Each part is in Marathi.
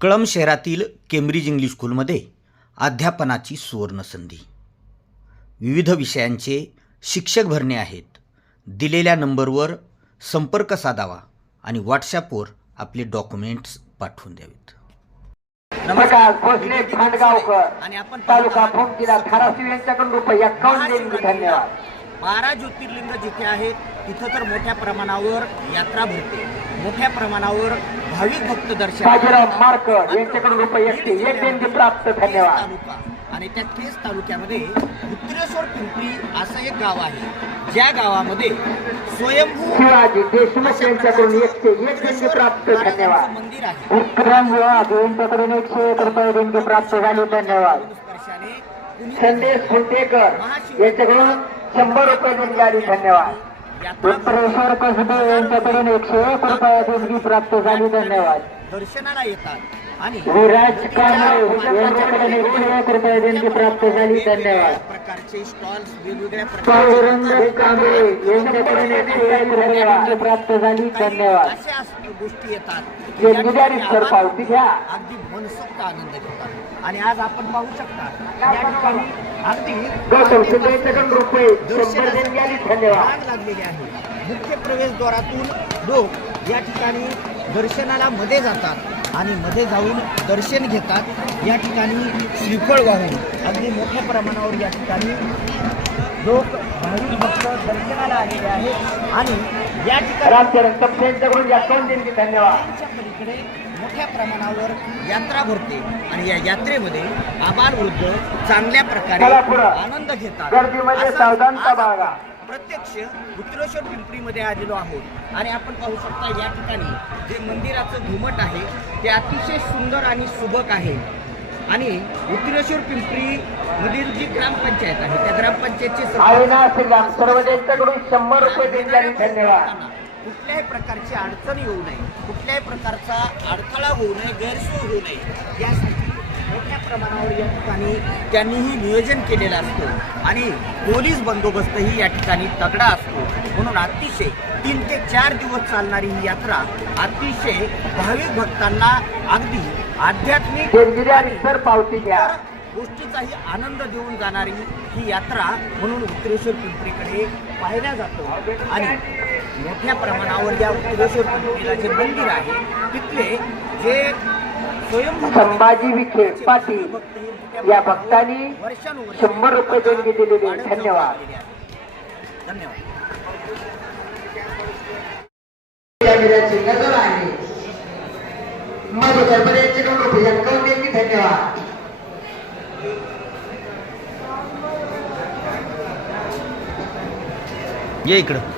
कळंब शहरातील केम्ब्रिज इंग्लिश स्कूलमध्ये अध्यापनाची सुवर्णसंधी विविध विषयांचे शिक्षक भरणे आहेत. दिलेल्या नंबरवर संपर्क साधावा आणि व्हॉट्सॲपवर आपले डॉक्युमेंट्स पाठवून द्यावेत. प्रकाश भोसले खांडगावकर. आणि आपण तालुका भूम जिल्हा धाराशिव यांच्याकडून रुपये धन्यवाद. बारा ज्योतिर्लिंग जिथे आहेत तिथं तर मोठ्या प्रमाणावर यात्रा भरते. मोठ्या प्रमाणावर भाविक भक्त दर्शन तालुका. आणि त्या केस तालुक्यामध्ये उत्तरेश्वर पिंपरी असं एक गाव आहे. ज्या गावामध्ये स्वयंभू मंदिर आहे. संदेश फुलटेकर यांच्याकडून शंभर रुपये देणगी आली धन्यवाद. उत्तरेश्वर कसबे यांच्याकडून एकशे एक रुपये देणगी प्राप्त झाली धन्यवाद. दर्शनाला येतात. विराज कांबळे देणगी प्राप्त झाली. धन्यवाद. प्रकारचे स्टॉल्स वेगवेगळ्या प्रकारचे कांबळे प्राप्त झाली. धन्यवाद. अशा गोष्टी येतात. कर पावती घ्या अगदी मनसोक्त आनंद घेतात आणि आज आपण पाहू शकता या ठिकाणी अगदी आली. धन्यवाद. लागलेली आहे. मुख्य प्रवेशद्वारातून लोक या ठिकाणी दर्शनाला मध्ये जातात. आणि मध्ये जाऊन दर्शन घेतात. या ठिकाणी श्रीफळ वाहून. अगदी मोठ्या प्रमाणावर या ठिकाणी लोक भाविक भक्त दर्शनाला आलेले आहेत. आणि या ठिकाणी पलीकडे मोठ्या प्रमाणावर यात्रा भरते. आणि या यात्रेमध्ये आबाल वृद्ध चांगल्या प्रकारे. आनंद घेतात. प्रत्यक्ष उत्तरेश्वर पिंपरीमध्ये आलेलो आहोत. आणि आपण पाहू शकता या ठिकाणी जे मंदिराचं घुमट आहे ते अतिशय सुंदर आणि सुबक आहे. आणि उत्तरेश्वर पिंपरी मधील जी ग्रामपंचायत आहे त्या ग्रामपंचायतचे कुठल्याही प्रकारची अडचण येऊ नये कुठल्याही प्रकारचा अडथळा होऊ नये गैरसोय होऊ नये यासाठी प्रमाणावर या ठिकाणी त्यांनीही नियोजन केलेलं असतं आणि पोलीस बंदोबस्तही या ठिकाणी तगडा असतो. म्हणून अतिशय तीन ते चार दिवस चालणारी ही यात्रा अतिशय भाविक भक्तांना अगदी आध्यात्मिक द्या पावती घ्या गोष्टीचाही आनंद देऊन जाणारी ही यात्रा म्हणून उत्तरेश्वर पिंपरीकडे पाहिल्या जातो. आणि मोठ्या प्रमाणावर या उत्तरेश्वर पिंपरीला जे मंदिर आहे तिथले जे संभाजी विखे पाटील या भक्तांनी शंभर रुपये देणगी दिलेली आहे. धन्यवाद धन्यवाद ये इकडं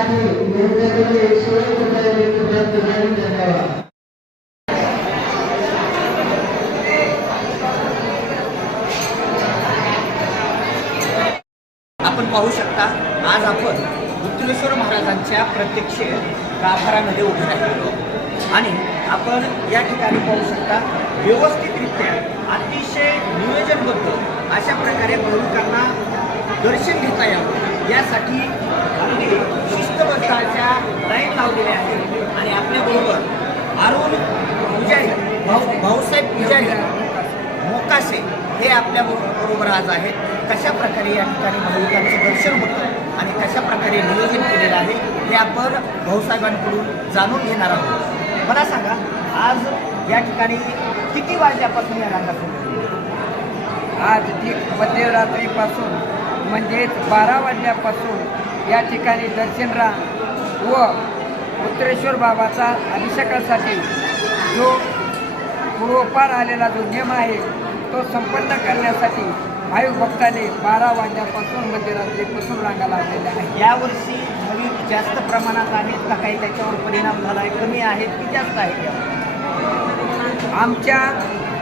एकशे एक रुपये धन्यवाद आपण पाहू शकता आज आपण उत्तरेश्वर महाराजांच्या प्रत्यक्ष गाभारामध्ये उभे राहिलो आणि आपण या ठिकाणी पाहू शकता व्यवस्थितरित्या अतिशय नियोजनबद्ध अशा प्रकारे भाविकांना दर्शन घेता यावं. यासाठी अगदी शिस्तबद्ध लाईन लावलेल्या आहेत. आणि आपल्याबरोबर अरुण पुजारी भाऊ भाऊसाहेब पुजारी मोकासे हे आपल्या बरोबर आज आहेत. कशा प्रकारे या ठिकाणी भाविकांचं दर्शन होतं आणि कशा प्रकारे नियोजन केलेलं आहे हे आपण भाऊसाहेबांकडून जाणून घेणार आहोत. मला सांगा आज या ठिकाणी किती वाजल्यापासून या रांगा सुरू आज ठीक मध्यरात्रीपासून म्हणजेच बारा वाजल्यापासून या ठिकाणी दर्शन रांग व उत्तरेश्वर बाबाचा अभिषेकासाठी जो पूर्वपार आलेला जो नियम आहे तो संपन्न करण्यासाठी भाविक भक्तांनी बारा वाजल्यापासून मध्यरात्रीपासून रांगा लावलेल्या आहेत यावर्षी भाविक जास्त प्रमाणात आहेत का काही त्याच्यावर परिणाम झाला आहे कमी आहेत की जास्त आहेत? आमच्या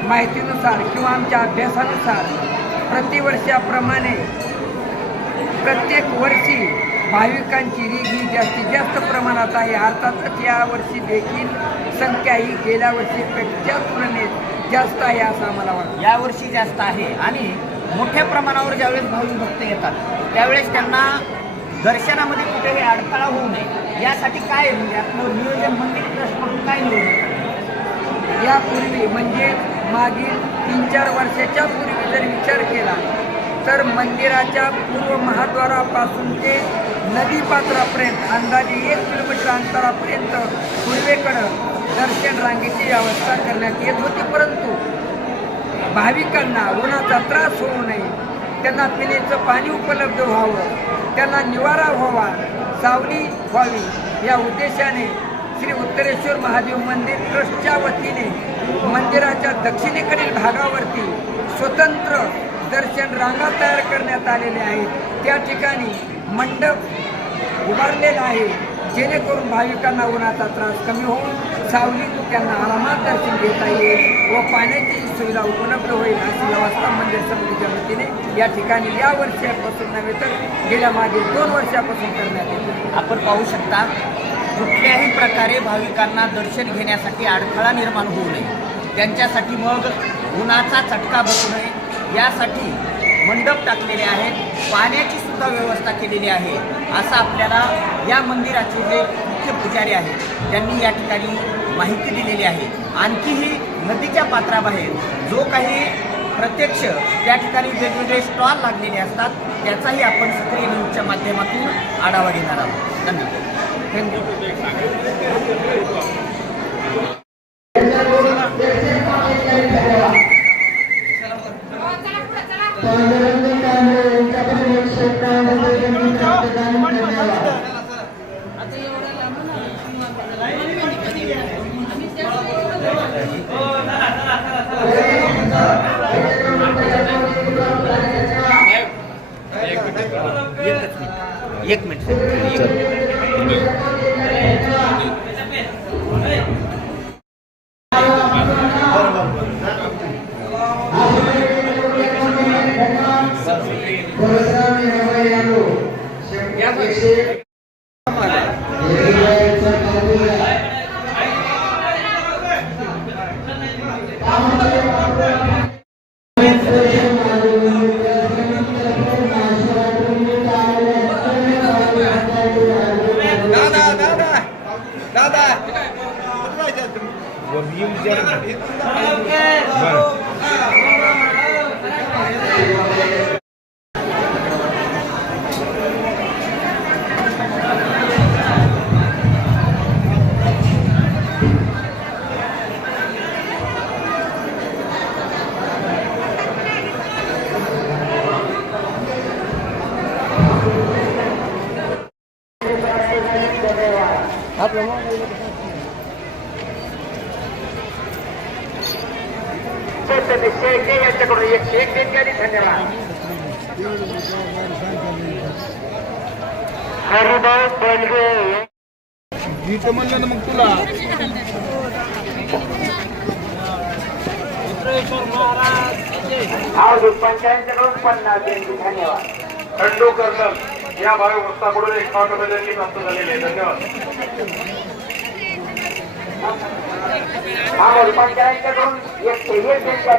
माहितीनुसार किंवा आमच्या अभ्यासानुसार प्रतिवर्षाप्रमाणे प्रत्येक वर्षी भाविकांची रीग ही जास्तीत जास्त प्रमाणात आहे. अर्थातच यावर्षी देखील संख्या ही गेल्या वर्षीपेक्षा तुलनेत जास्त आहे असं आम्हाला वाटतं. यावर्षी जास्त आहे आणि मोठ्या प्रमाणावर ज्यावेळेस भाविक भक्त येतात त्यावेळेस त्यांना दर्शनामध्ये कुठेही अडथळा होऊ नये. यासाठी काय म्हणजे आपलं नियोजन मंदिर ट्रस्टकडून काय नियोजन? यापूर्वी म्हणजे मागील तीन चार वर्षाच्या पूर्वी जर विचार केला तर मंदिराच्या पूर्व महाद्वारापासून ते नदी पात्रापर्यंत अंदाजे एक किलोमीटर अंतरापर्यंत पूर्वेकडं दर्शन रांगेची व्यवस्था करण्यात येत होती. परंतु भाविकांना उन्हाचा त्रास होऊ नये त्यांना पिण्याचं पाणी उपलब्ध व्हावं त्यांना निवारा व्हावा सावली व्हावी या उद्देशाने श्री उत्तरेश्वर महादेव मंदिर ट्रस्टच्या वतीने मंदिराच्या दक्षिणेकडील भागावरती स्वतंत्र दर्शन रांगा तयार करण्यात आलेल्या आहेत. त्या ठिकाणी मंडप उभारलेला आहे. जेणेकरून भाविकांना उन्हाचा त्रास कमी होऊन सावली त्यांना आरामात दर्शन घेता येईल व पाण्याची सुविधा उपलब्ध होईल अशी व्यवस्था मंदिर समितीच्या वतीने या ठिकाणी या वर्षापासून नव्हे तर गेल्या मागील दोन वर्षापासून करण्यात येते. आपण पाहू शकता कुठल्याही प्रकारे भाविकांना दर्शन घेण्यासाठी अडथळा निर्माण होऊ नये. त्यांच्यासाठी मग उन्हाचा चटका बसू नये. यासाठी मंडप टाकलेले आहेत. पाण्याची सुद्धा व्यवस्था केलेली आहे. असं आपल्याला या मंदिराचे जे मुख्य पुजारी आहेत त्यांनी या ठिकाणी माहिती दिलेली आहे. आणखीही नदीच्या पात्राबाहेर जो काही प्रत्यक्ष त्या ठिकाणी वेगवेगळे स्टॉल लागलेले असतात त्याचाही आपण सक्रिय न्यूजच्या माध्यमातून आढावा घेणार आहोत. धन्यवाद. Thank you. Rio e era... Abre a mão. यांच्याकडून एकशे एक देणगी धन्यवाद. हरिभाऊ बलगे इथं म्हणलं ना मग तुला. आज पंचायतकडून पन्नास देणगी. धन्यवाद. खंडू कर्नल या भावी वस्ताकडून एक पाठ प्राप्त झालेले आहे. धन्यवाद. अमोल पंचायतकडून एकशे एक देणगी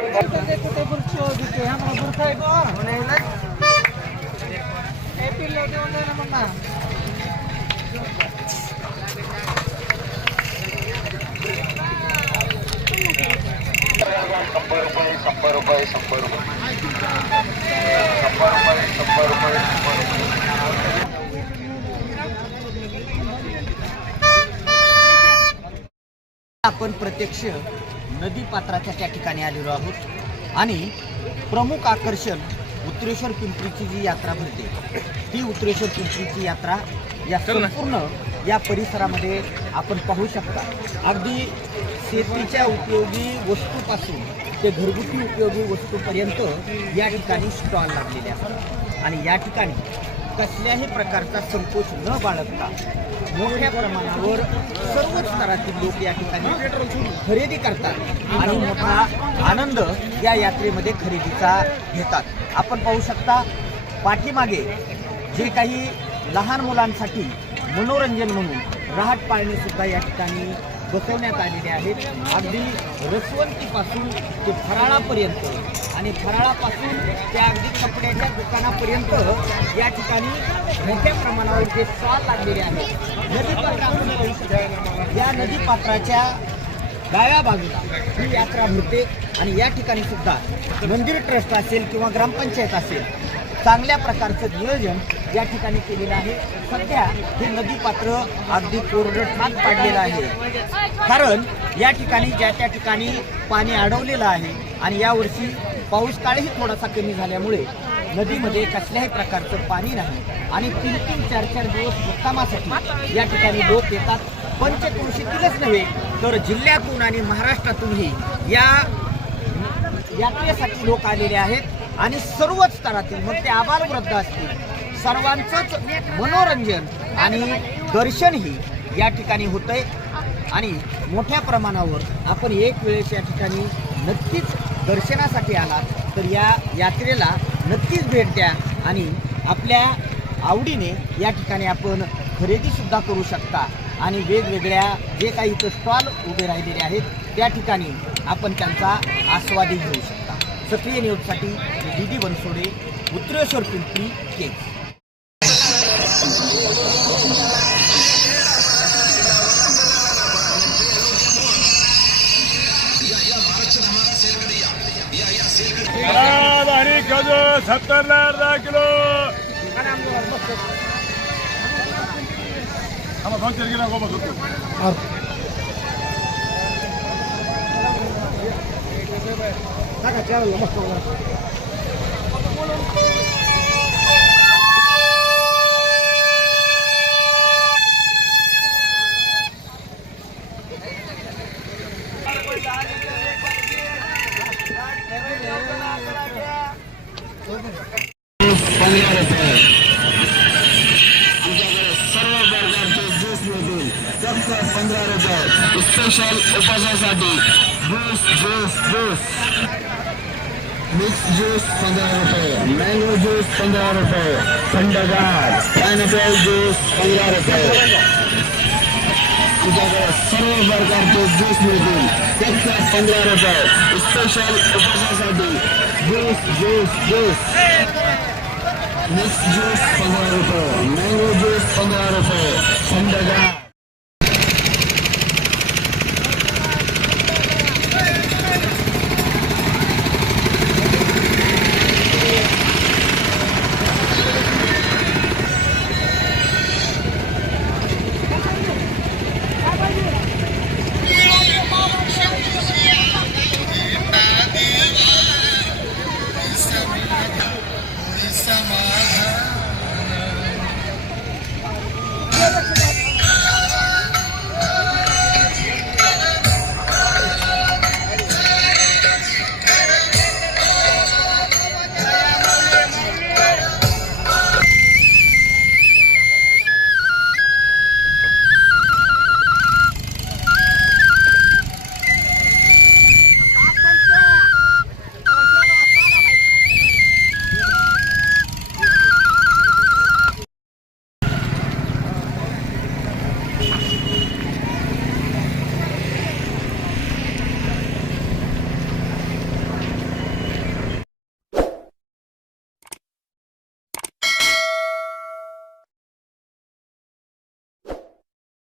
शंभर रुपये शंभर रुपये शंभर रुपये शंभर रुपये शंभर रुपये शंभर रुपये आपण प्रत्यक्ष नदी पात्राच्या त्या ठिकाणी आलेलो आहोत. आणि प्रमुख आकर्षण उत्तरेश्वर पिंपरीची जी यात्रा भरते ती उत्तरेश्वर पिंपरीची यात्रा या संपूर्ण या परिसरामध्ये आपण पाहू शकता. अगदी शेतीच्या उपयोगी वस्तूपासून ते घरगुती उपयोगी वस्तूपर्यंत या ठिकाणी स्टॉल लागलेले असतात आणि या ठिकाणी कसल्याही प्रकारचा संकोच न बाळगता मोठ्या प्रमाणावर सर्वच स्तरातील लोक या ठिकाणी खरेदी करतात आणि मोठा आनंद या यात्रेमध्ये खरेदीचा घेतात. आपण पाहू शकता पाठीमागे जे काही लहान मुलांसाठी मनोरंजन म्हणून राहत पाळणे सुद्धा या ठिकाणी बसवण्यात आलेले आहेत. अगदी रसवंतीपासून ते फराळापर्यंत आणि फराळापासून ते अगदी कपड्याच्या दुकानापर्यंत या ठिकाणी मोठ्या प्रमाणावर जे स्टॉल लागलेले आहेत नदीपात्र या नदीपात्राच्या डाव्या बाजूला ही यात्रा भरते आणि या ठिकाणी सुद्धा मंदिर ट्रस्ट असेल किंवा ग्रामपंचायत असेल चांगल्या प्रकारचं नियोजन या ठिकाणी केलेलं आहे. सध्या हे नदीपात्र अगदी कोरडं ठाक पाडलेलं आहे. कारण या ठिकाणी ज्या त्या ठिकाणी पाणी अडवलेलं आहे आणि यावर्षी पाऊस काळही थोडासा कमी झाल्यामुळे नदीमध्ये कसल्याही प्रकारचं पाणी नाही. आणि तीन तीन चार चार दिवस मुक्कामासाठी या ठिकाणी लोक येतात. पंचक्रोशीतीलच नव्हे तर जिल्ह्यातून आणि महाराष्ट्रातूनही या यात्रेसाठी लोक आलेले आहेत. आणि सर्वच स्तरातील मग ते आबालवृद्ध असतील सर्वांचंच मनोरंजन आणि दर्शनही या ठिकाणी होतंय. आणि मोठ्या प्रमाणावर आपण एक वेळेस या ठिकाणी नक्कीच दर्शनासाठी आलात तर या यात्रेला नक्कीच भेट द्या आणि आपल्या आवडीने या ठिकाणी आपण खरेदीसुद्धा करू शकता. आणि वेगवेगळ्या जे काही इथं स्टॉल उभे राहिलेले आहेत त्या ठिकाणी आपण त्यांचा आस्वादही घेऊ शकता. सक्रिय न्यूजसाठी डी डी बनसोडे उत्तरेश्वर पिंपरी केज आणि खजू सत्तरला अर्धा किलो आम्हाला दोन चार किलो गोबत होतो पंधरा मिळतील पंधरा रुपये special उपवासासाठी juice juice juice mix juice पंधरा रुपये मँगो ज्यूस पंधरा रुपये थंडगार पायनॅपल ज्यूस पंधरा रुपये सर्व प्रकारचे ज्यूस मिळतील फक्त पंधरा रुपये special उपवासासाठी juice juice juice mix juice पंधरा रुपये मँगो ज्यूस पंधरा रुपये थंडगार